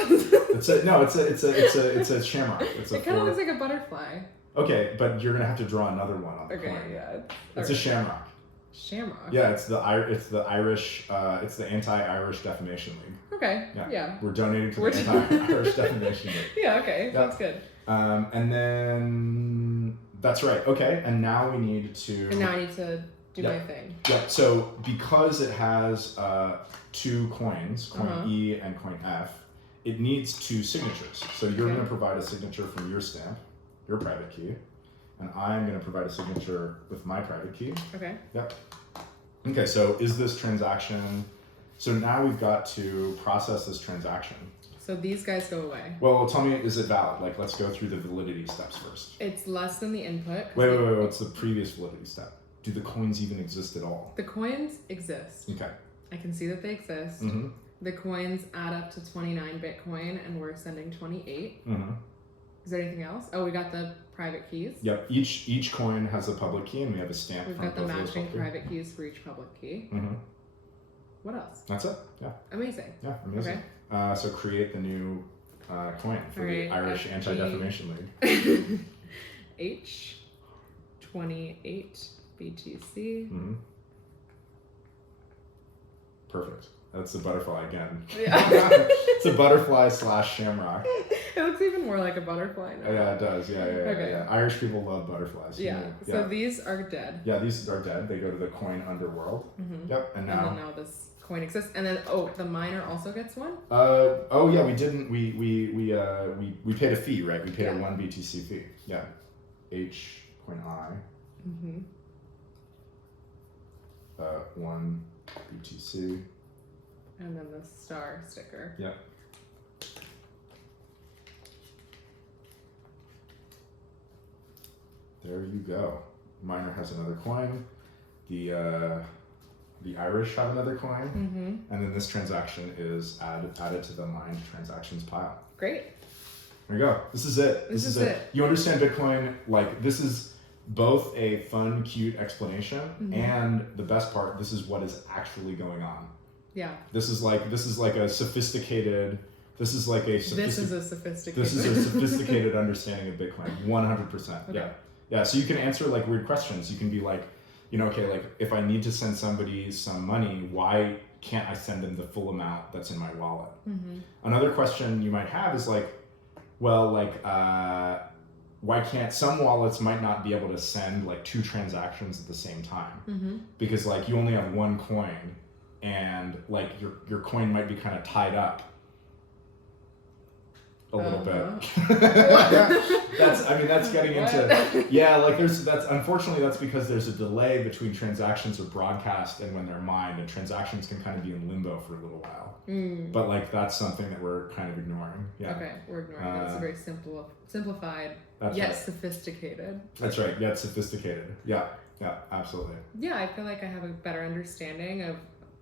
It's a shamrock. It kind of looks like a butterfly. Okay, but you're gonna have to draw another one on the coin. Yeah. It's a shamrock. Shamrock. Yeah, it's the Irish. It's the Anti-Irish Defamation League. Okay. Yeah. We're donating to the Anti-Irish Defamation League. Yeah. Okay. Yeah. That's good. And then that's right. Okay, and now we need to. And now I need to do my thing. Yeah. So because it has 2 coins, coin E and coin F, it needs 2 signatures. So you're going to provide a signature from your stamp, your private key, and I'm going to provide a signature with my private key. Okay. Yep. Okay, so is this transaction... So now we've got to process this transaction. So these guys go away. Well, tell me, is it valid? Like, let's go through the validity steps first. It's less than the input. Wait, what's the previous validity step? Do the coins even exist at all? The coins exist. Okay. I can see that they exist. The coins add up to 29 Bitcoin, and we're sending 28. Is there anything else? Oh, we got the private keys. Yep. Each coin has a public key, and we have a stamp. We've got the matching private keys for each public key. What else? That's it. Yeah. Amazing. Yeah, amazing. Okay. So create the new coin for the Irish Anti-Defamation League. H 28 BTC. Perfect. That's the butterfly again. Yeah. It's a butterfly / shamrock. It looks even more like a butterfly now. Yeah, it does. Yeah. Okay. Yeah. Irish people love butterflies. Yeah. So these are dead. Yeah, these are dead. They go to the coin underworld. Yep. And then now this coin exists. And then the miner also gets one? Oh yeah, we didn't. We paid a fee, right? We paid a 1 BTC fee. Yeah. H coin I. Mm-hmm. 1 BTC. And then the star sticker. Yeah. There you go. Miner has another coin. The Irish have another coin. Mm-hmm. And then this transaction is added to the mined transactions pile. Great. There you go. This is it. This is it. You understand Bitcoin, like this is both a fun, cute explanation, and the best part, this is what is actually going on. Yeah. This is like a sophisticated. This is a sophisticated understanding of Bitcoin. 100%. Okay. Yeah. Yeah. So you can answer like weird questions. You can be like, okay, like if I need to send somebody some money, why can't I send them the full amount that's in my wallet? Mm-hmm. Another question you might have is like, well, like, why can't some wallets might not be able to send like 2 transactions at the same time? Mm-hmm. Because like you only have 1 coin, and like your coin might be kind of tied up a little bit. That's getting into like unfortunately that's because there's a delay between transactions are broadcast and when they're mined, and transactions can kind of be in limbo for a little while. But like that's something that we're kind of ignoring. Yeah. Okay, we're ignoring it. It's very simplified, yet sophisticated. That's right, yet sophisticated. Yeah, absolutely. Yeah, I feel like I have a better understanding of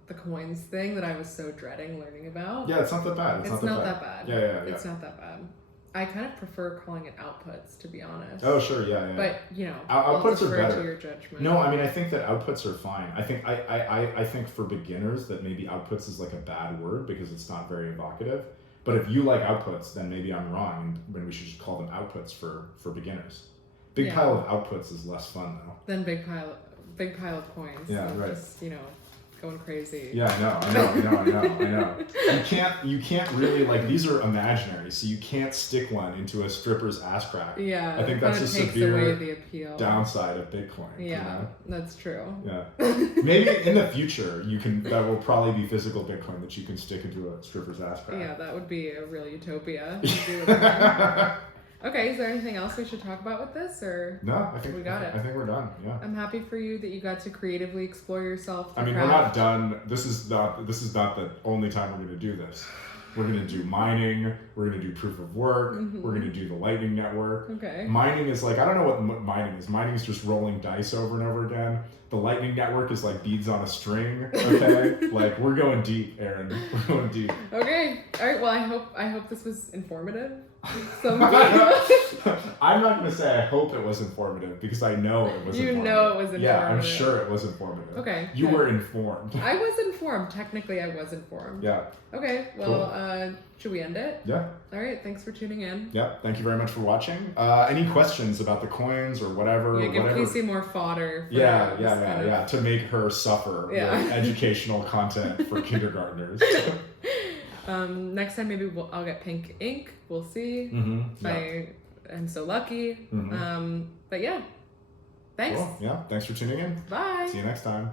the coins thing that I was so dreading learning about. Yeah, it's not that bad. It's not that bad. Yeah. It's not that bad. I kind of prefer calling it outputs, to be honest. Oh, sure, yeah. But outputs are better. To your judgment. No, I mean I think that outputs are fine. I think for beginners that maybe outputs is like a bad word because it's not very evocative. But if you like outputs, then maybe I'm wrong, and we should just call them outputs for beginners. Big pile of outputs is less fun though. Then big pile of coins. Yeah, right. Just, going crazy. Yeah, I know. You can't really, like, these are imaginary, so you can't stick one into a stripper's ass crack. Yeah. I think that's a takes severe away the appeal. downside of Bitcoin. Yeah, that's true. Yeah. Maybe in the future that will probably be physical Bitcoin that you can stick into a stripper's ass crack. Yeah, that would be a real utopia. Okay, is there anything else we should talk about with this, or no? I think we got it. I think we're done. Yeah. I'm happy for you that you got to creatively explore yourself. I mean, we're not done. This is not the only time we're going to do this. We're going to do mining. We're going to do proof of work. Mm-hmm. We're going to do the Lightning Network. Okay. Mining is like, I don't know what mining is. Mining is just rolling dice over and over again. The Lightning Network is like beads on a string. Okay. Like we're going deep, Erin. We're going deep. Okay. All right. Well, I hope this was informative. I'm not going to say I hope it was informative because I know it was informative. You know it was informative. Yeah, I'm sure it was informative. Okay. You were informed. I was informed. Technically, I was informed. Yeah. Okay. Well, should we end it? Yeah. All right. Thanks for tuning in. Yeah. Thank you very much for watching. Any questions about the coins or whatever? Yeah, give Casey more fodder. Yeah. To make her suffer with educational content for kindergartners. Next time maybe I'll get pink ink. We'll see. Mm-hmm. I'm so lucky. Mm-hmm. But yeah, thanks. Cool. Yeah, thanks for tuning in. Bye. See you next time.